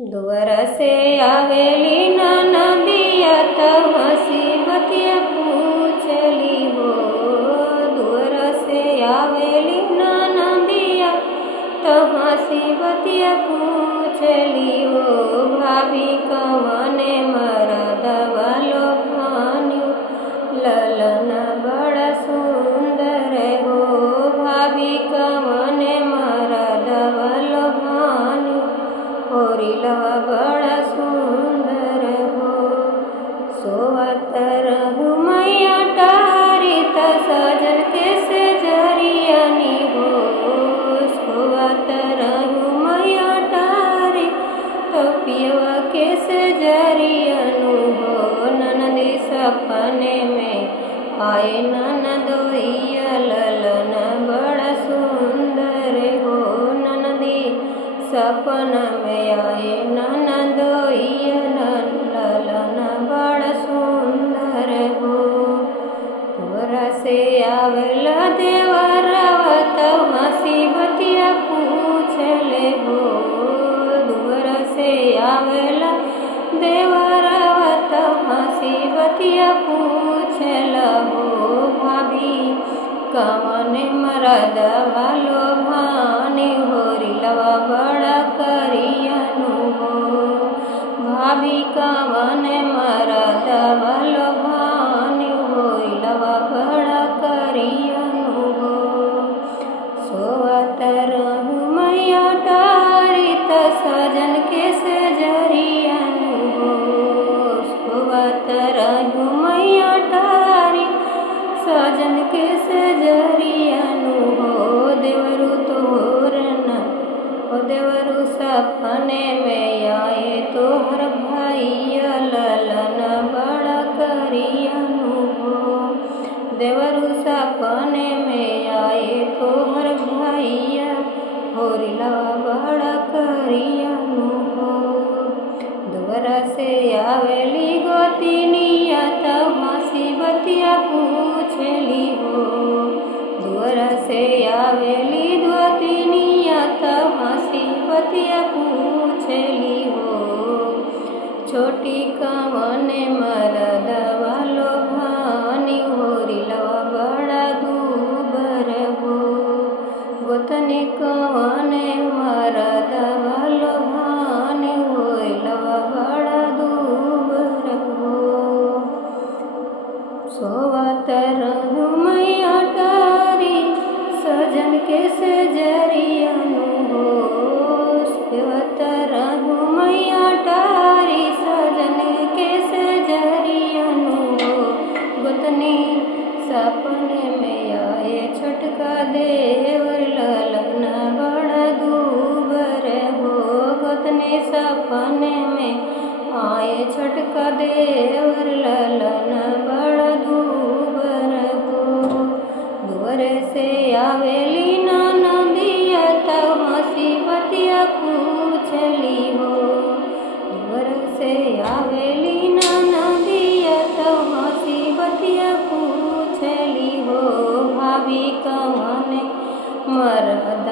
दुअर से आवेली नदिया त हंसी बतिया पूछली हो। दुअर से आवेली नदिया त हंसी बतिया पूछली हो। भाभी कवने मरदवा लोभानी ललन बड़ा सुंदर हो। भाभी कवने मरदवा लोभानी होरिलवा बड़ा सुंदर हो। सोवत रहु मैया टारी त सजन के से जरियनी हो। सोवत रहु मैया टारी तो पियवा के से जरियनु हो। ननदी सपने में आए ननदोइया ललन बड़ा सुंदर हो। ननदी सपना में आए ननदोइया ललन बड़ा सुंदर हो। तोरा से आवेला देवरवा त हंसी बतिया पूछले हो। तोरा से आवेला देवरवा त हंसी बतिया पूछला हो। भाभी कवने मरदवा लोभानी होरिलवा बड़ा करियनु हो। भाभी कवने मरदवा लोभानी होरिलवा बड़ा करियनु हो। सोवत रहु मैया टारी त सजन के से जरियनु हो। सोवत रहु मैया टारी सजन के से जरियनु हो। देवरु तोरन ओ देवरु सपने में आए तोहर भैया ललन बड़ा करियनु हो। देवरु सपने में आए तोहर भैया होरिलवा बड़ा करियनु हो। दुअरा से आवेली गोतिनिया त हंसी बतिया पूछली हो। दुअरा से आवेली गोतिनिया त हंसी बतिया पूछली हो। छोटी कवने मरदवा लोभानी होरिलवा बड़ा दूबर हो। गोतनी कवने मरदवा लोभानी होरिलवा बड़ा दूबर हो। सोवत रहु मैया टारी सजन के से जरियनु हो। सोवत रहु मैया टारी सजन के से जरियनु हो। गोतनी सपने में आए छोटका देवर ललन बड़ा दूबर हो। गोतनी सपने में आए छोटका देवर ललन बड़ा दूबर हो। दुअर से आवेली नदिया त हंसी बतिया पूछली हो। दुअर से आवेली नदिया त हंसी बतिया पूछली हो। भाभी कवने मरद